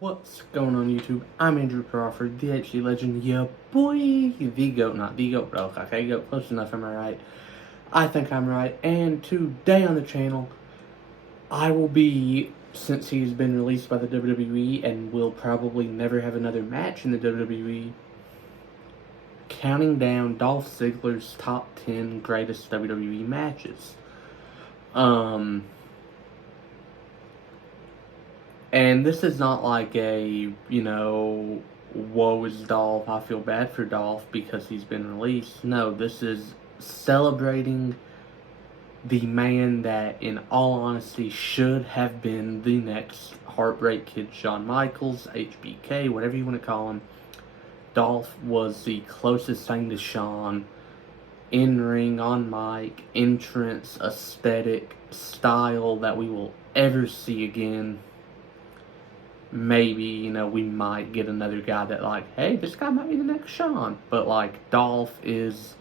What's going on YouTube? I'm Andrew Crawford, the HD Legend, yeah boy, the GOAT, not the GOAT, bro. Okay, GOAT, close enough, am I right? I think I'm right, and today on the channel, I will be, since he's been released by the WWE and will probably never have another match in the WWE, counting down Dolph Ziggler's top 10 greatest WWE matches. And this is not like a, woe is Dolph, I feel bad for Dolph because he's been released. No, this is celebrating the man that, in all honesty, should have been the next Heartbreak Kid Shawn Michaels, HBK, whatever you want to call him. Dolph was the closest thing to Shawn in ring, on mic, entrance, aesthetic, style that we will ever see again. Maybe, we might get another guy that, hey, this guy might be the next Shawn. But, Dolph was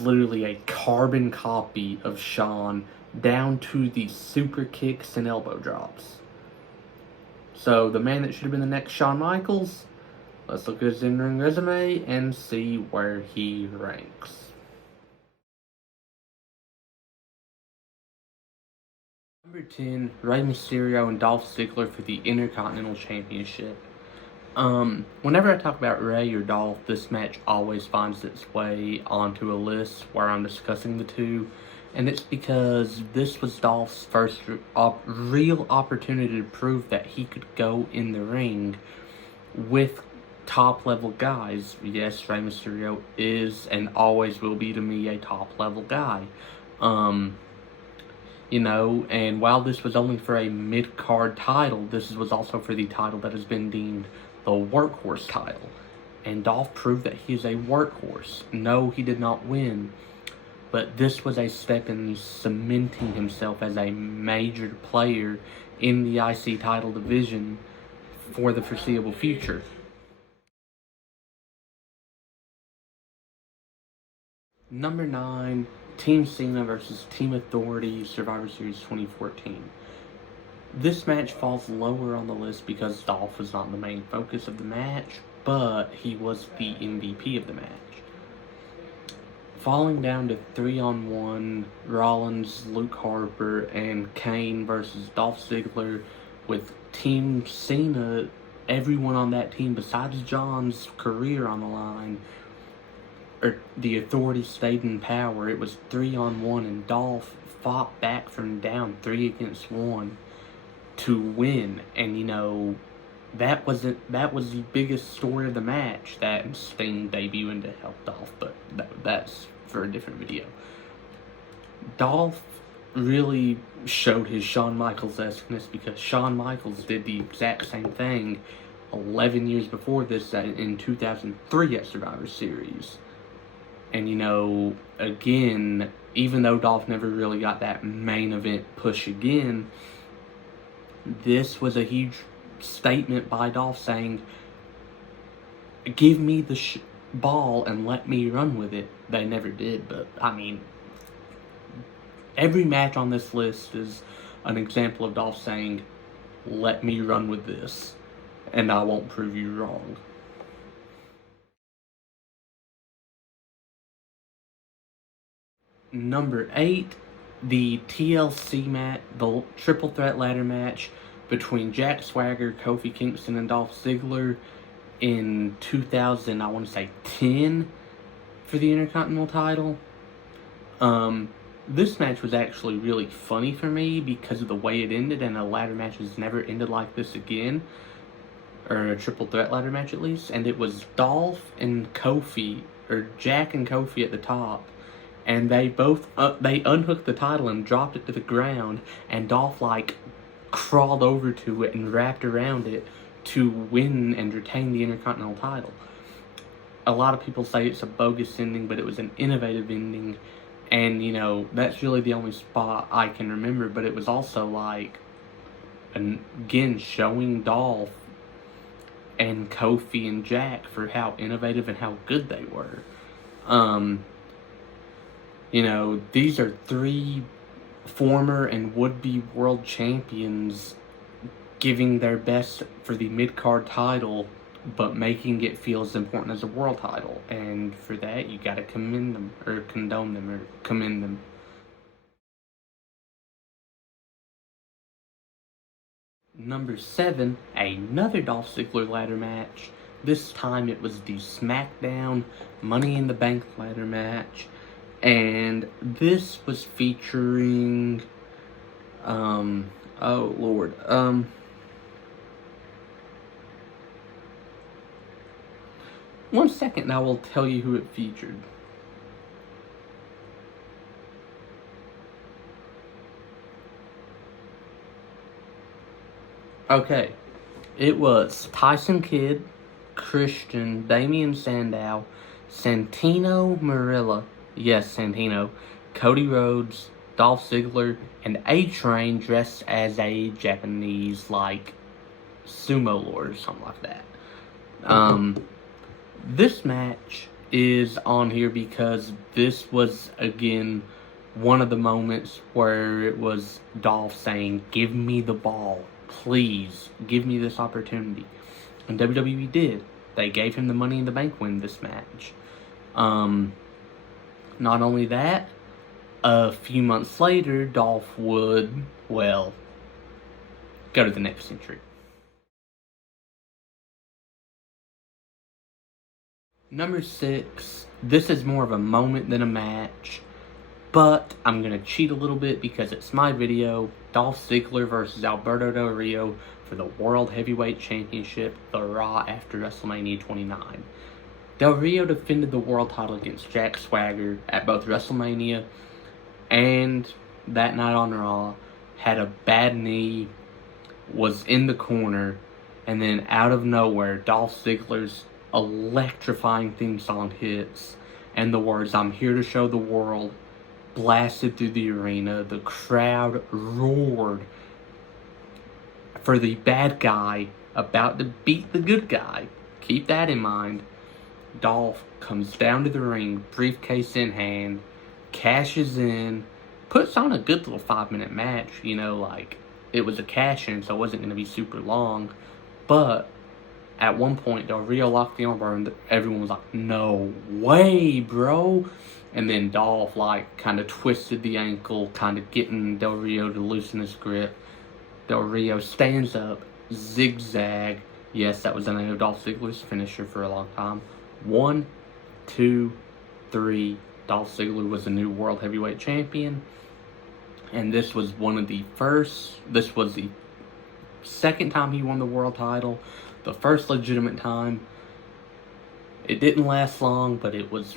literally a carbon copy of Shawn, down to the super kicks and elbow drops. So, the man that should have been the next Shawn Michaels, let's look at his in-ring resume and see where he ranks. Number 10, Rey Mysterio and Dolph Ziggler for the Intercontinental Championship. Whenever I talk about Rey or Dolph, this match always finds its way onto a list where I'm discussing the two. And it's because this was Dolph's first real opportunity to prove that he could go in the ring with top-level guys. Yes, Rey Mysterio is and always will be to me a top-level guy. And while this was only for a mid-card title, this was also for the title that has been deemed the workhorse title. And Dolph proved that he is a workhorse. No, he did not win. But this was a step in cementing himself as a major player in the IC title division for the foreseeable future. Number 9, Team Cena versus Team Authority, Survivor Series 2014. This match falls lower on the list because Dolph was not the main focus of the match, but he was the MVP of the match. Falling down to 3-on-1, Rollins, Luke Harper, and Kane versus Dolph Ziggler with Team Cena, everyone on that team besides John's career on the line, the Authority stayed in power. It was 3-on-1, and Dolph fought back from down 3-against-1 to win. And that was the biggest story of the match. That and Sting debuting to help Dolph, but that's for a different video. Dolph really showed his Shawn Michaels-esqueness because Shawn Michaels did the exact same thing 11 years before this in 2003 at Survivor Series. And, again, even though Dolph never really got that main event push again, this was a huge statement by Dolph saying, give me the ball and let me run with it. They never did, but, every match on this list is an example of Dolph saying, let me run with this, and I won't prove you wrong. Number 8, the TLC match, the triple threat ladder match between Jack Swagger, Kofi Kingston, and Dolph Ziggler in 2010 for the Intercontinental title. This match was actually really funny for me because of the way it ended, and a ladder match has never ended like this again, or a triple threat ladder match at least. And it was Dolph and Kofi, or Jack and Kofi at the top. And they both, they unhooked the title and dropped it to the ground, and Dolph, crawled over to it and wrapped around it to win and retain the Intercontinental title. A lot of people say it's a bogus ending, but it was an innovative ending, and, that's really the only spot I can remember, but it was also, again, showing Dolph and Kofi and Jack for how innovative and how good they were. These are 3 former and would-be world champions giving their best for the mid-card title, but making it feel as important as a world title. And for that, you gotta commend them, or condone them, or commend them. Number 7, another Dolph Ziggler ladder match. This time it was the SmackDown Money in the Bank ladder match. And this was featuring, oh Lord, one second, I will tell you who it featured. Okay, it was Tyson Kidd, Christian, Damian Sandow, Santino Marella, yes, Santino, Cody Rhodes, Dolph Ziggler, and A-Train dressed as a Japanese, like, sumo lord or something like that. This match is on here because this was, again, one of the moments where it was Dolph saying, "Give me the ball. Please, give me this opportunity." And WWE did. They gave him the Money in the Bank win this match. Not only that, a few months later, Dolph would, well, go to the next century. Number 6, this is more of a moment than a match, but I'm going to cheat a little bit because it's my video. Dolph Ziggler versus Alberto Del Rio for the World Heavyweight Championship, the Raw after WrestleMania 29. Del Rio defended the world title against Jack Swagger at both WrestleMania and that night on Raw, had a bad knee, was in the corner, and then out of nowhere, Dolph Ziggler's electrifying theme song hits, and the words, "I'm here to show the world," blasted through the arena. The crowd roared for the bad guy about to beat the good guy. Keep that in mind. Dolph comes down to the ring, briefcase in hand, cashes in, puts on a good little 5-minute match, you know, like, it was a cash-in, so it wasn't going to be super long, but at one point, Del Rio locked the armbar, and everyone was like, "No way, bro!" And then Dolph, like, kind of twisted the ankle, kind of getting Del Rio to loosen his grip. Del Rio stands up, zigzag. Yes, that was the name of Dolph Ziggler's finisher for a long time. 1, 2, 3. Dolph Ziggler was the new World Heavyweight Champion. And this was this was the second time he won the world title. The first legitimate time. It didn't last long, but it was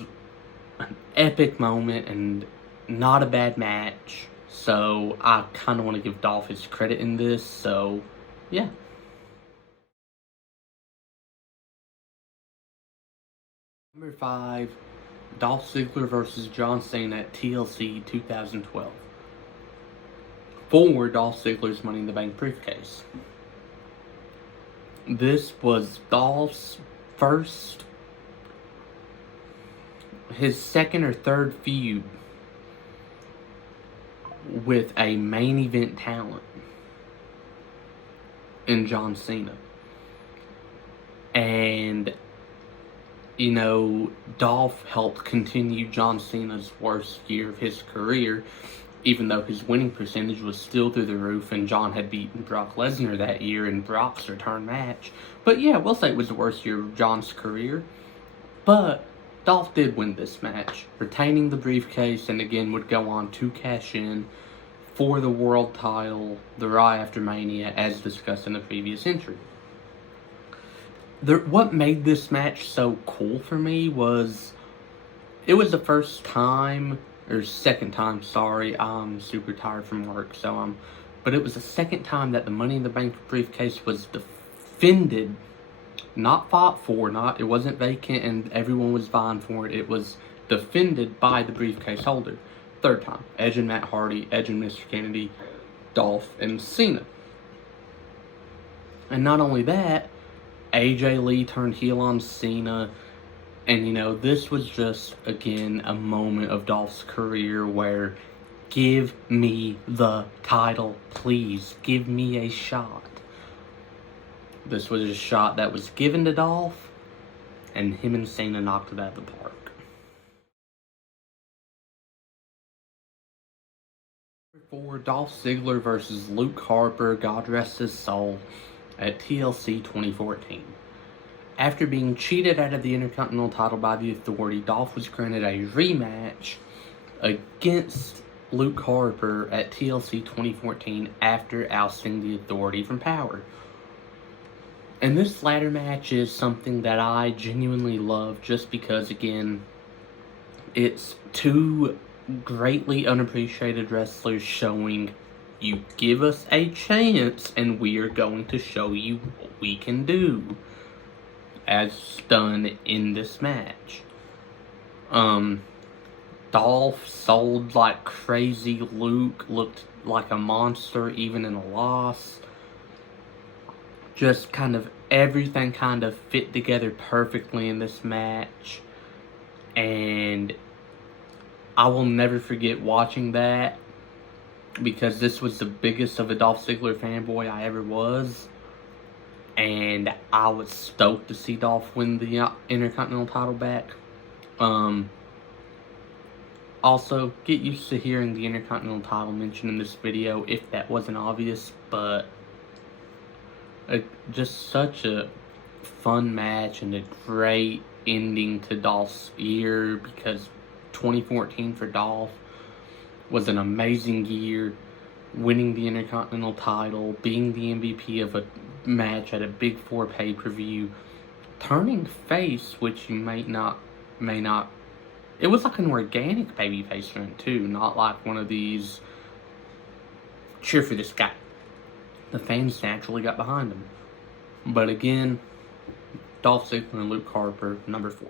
an epic moment and not a bad match. So I kind of want to give Dolph his credit in this. So, yeah. Number 5, Dolph Ziggler versus John Cena at TLC 2012. For Dolph Ziggler's Money in the Bank briefcase. This was Dolph's his second or third feud with a main event talent in John Cena. And, you know, Dolph helped continue John Cena's worst year of his career, even though his winning percentage was still through the roof, and John had beaten Brock Lesnar that year in Brock's return match. But yeah, we'll say it was the worst year of John's career. But Dolph did win this match, retaining the briefcase, and again would go on to cash in for the world title, the Raw after Mania, as discussed in the previous entry. What made this match so cool for me was, it was the first time, or second time, sorry, I'm super tired from work, but it was the second time that the Money in the Bank briefcase was defended, not fought for, it wasn't vacant and everyone was vying for it, it was defended by the briefcase holder. Third time, Edge and Matt Hardy, Edge and Mr. Kennedy, Dolph and Cena. And not only that, AJ Lee turned heel on Cena. And, you know, this was just, again, a moment of Dolph's career where, give me the title, please. Give me a shot. This was a shot that was given to Dolph, and him and Cena knocked it out of the park. For Dolph Ziggler versus Luke Harper, God rest his soul, at TLC 2014. After being cheated out of the Intercontinental title by the Authority, Dolph was granted a rematch against Luke Harper at TLC 2014 after ousting the Authority from Power. And this ladder match is something that I genuinely love just because, again, it's two greatly unappreciated wrestlers showing you give us a chance and we are going to show you what we can do, as done in this match. Dolph sold like crazy. Luke looked like a monster even in a loss. Just kind of everything kind of fit together perfectly in this match. And I will never forget watching that, because this was the biggest of a Dolph Ziggler fanboy I ever was. And I was stoked to see Dolph win the Intercontinental title back. Also, get used to hearing the Intercontinental title mentioned in this video if that wasn't obvious, but just such a fun match and a great ending to Dolph's year, because 2014 for Dolph was an amazing year, winning the Intercontinental title, being the MVP of a match at a Big Four pay-per-view, turning face, which you may not, it was like an organic babyface turn too, not like one of these cheer for this guy. The fans naturally got behind him. But again, Dolph Ziggler and Luke Harper, number 4.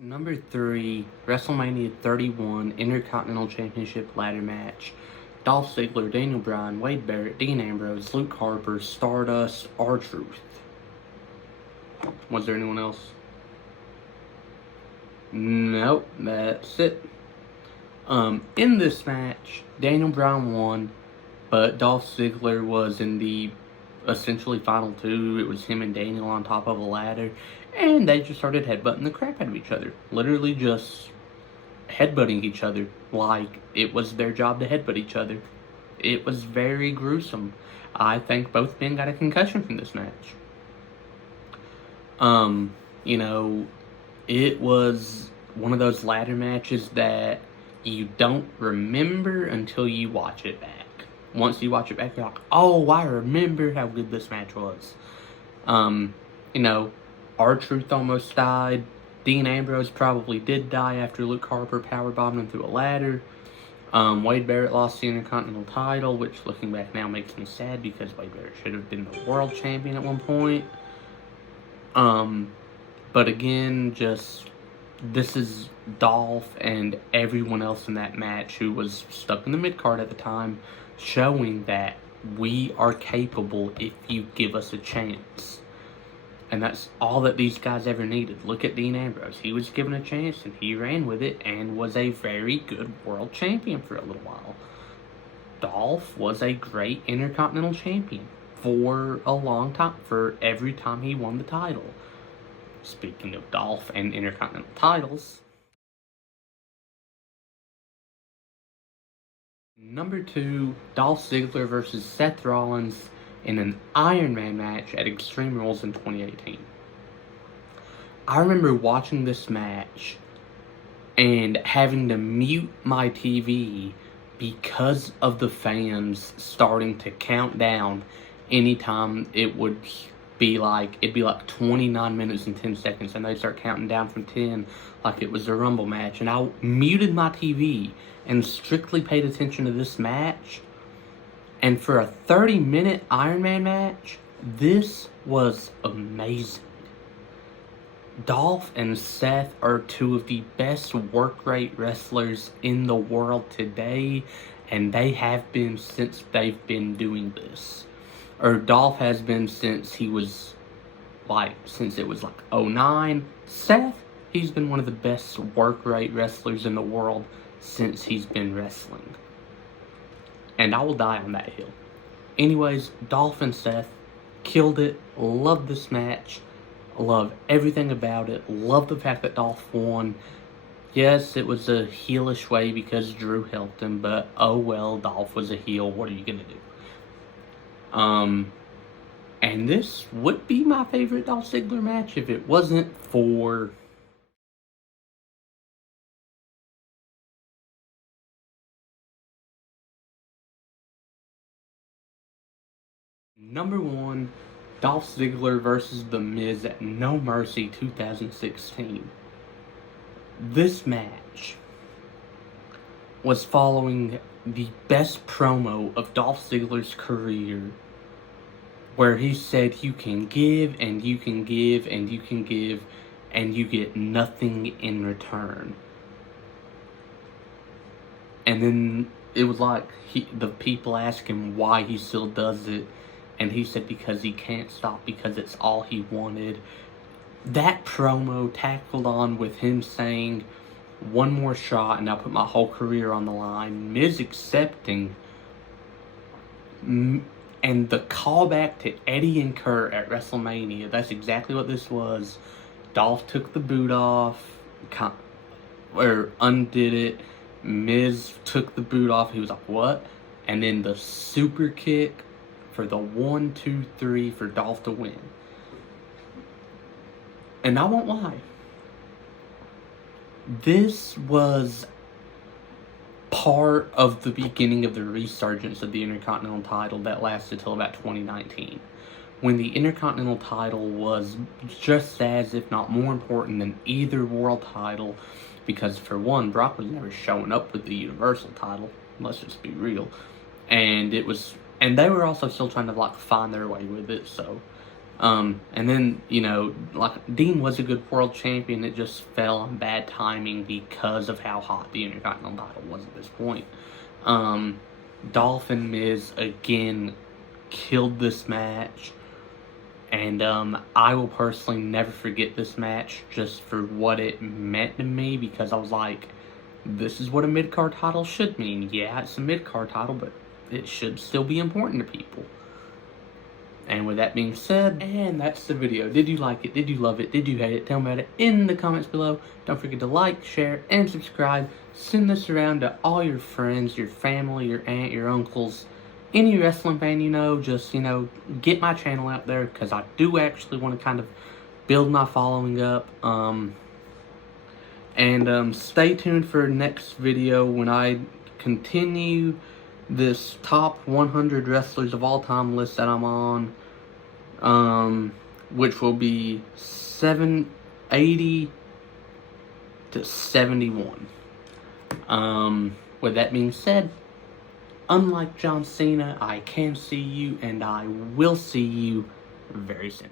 Number 3, WrestleMania 31 Intercontinental Championship ladder match. Dolph Ziggler, Daniel Bryan, Wade Barrett, Dean Ambrose, Luke Harper, Stardust, R-Truth. Was there anyone else? Nope, that's it. In this match, Daniel Bryan won, but Dolph Ziggler was in the essentially final 2. It was him and Daniel on top of a ladder, and they just started headbutting the crap out of each other. Literally just headbutting each other like it was their job to headbutt each other. It was very gruesome. I think both men got a concussion from this match. You know, it was one of those ladder matches that you don't remember until you watch it back. Once you watch it back, you're like, oh, I remember how good this match was. You know, R-Truth almost died. Dean Ambrose probably did die after Luke Harper powerbombed him through a ladder. Wade Barrett lost the Intercontinental title, which looking back now makes me sad because Wade Barrett should have been the world champion at one point. But again, this is Dolph and everyone else in that match who was stuck in the mid-card at the time, showing that we are capable if you give us a chance. And that's all that these guys ever needed. Look at Dean Ambrose. He was given a chance and he ran with it and was a very good world champion for a little while. Dolph was a great Intercontinental champion for a long time, for every time he won the title. Speaking of Dolph and Intercontinental titles, number 2, Dolph Ziggler versus Seth Rollins in an Iron Man match at Extreme Rules in 2018. I remember watching this match and having to mute my TV because of the fans starting to count down anytime it would be like, it'd be like 29 minutes and 10 seconds and they'd start counting down from 10 like it was a Rumble match. And I muted my TV and strictly paid attention to this match. And for a 30-minute Iron Man match, this was amazing. Dolph and Seth are two of the best work rate wrestlers in the world today, and they have been since they've been doing this. Or Dolph has been since he was since it was 09. Seth, he's been one of the best work rate wrestlers in the world since he's been wrestling. and I will die on that hill. Anyways, Dolph and Seth killed it. Loved this match. Love everything about it. Love the fact that Dolph won. Yes, it was a heelish way because Drew helped him, but oh well, Dolph was a heel. What are you gonna do? And this would be my favorite Dolph Ziggler match if it wasn't for number 1, Dolph Ziggler versus The Miz at No Mercy 2016. This match was following the best promo of Dolph Ziggler's career, where he said you can give and you can give and you can give and you get nothing in return. And then it was like the people asked him why he still does it, and he said because he can't stop, because it's all he wanted. That promo tackled on with him saying, one more shot and I'll put my whole career on the line. Miz accepting, and the callback to Eddie and Kurt at WrestleMania. That's exactly what this was. Dolph took the boot off, or undid it. Miz took the boot off. He was like, what? And then the super kick for the 1, 2, 3 for Dolph to win. And I won't lie. This was part of the beginning of the resurgence of the Intercontinental title that lasted till about 2019. When the Intercontinental title was just as, if not more important than either world title, because for one, Brock was never showing up with the Universal title, let's just be real. And they were also still trying to like find their way with it, so and then, you know, like Dean was a good world champion, it just fell on bad timing because of how hot the Intercontinental title was at this point. Dolph and Miz again killed this match, and I will personally never forget this match just for what it meant to me, because I was like, this is what a mid-card title should mean. Yeah, it's a mid-card title, but it should still be important to people. And with that being said, and that's the video. Did you like it? Did you love it? Did you hate it? Tell me about it in the comments below. Don't forget to like, share, and subscribe. Send this around to all your friends, your family, your aunt, your uncles, any wrestling fan you know. Just, you know, get my channel out there, because I do actually want to kind of build my following up. And stay tuned for next video when I continue this top 100 wrestlers of all time list that I'm on, which will be 780 to 71. With that being said, unlike John Cena, I can see you, and I will see you very soon.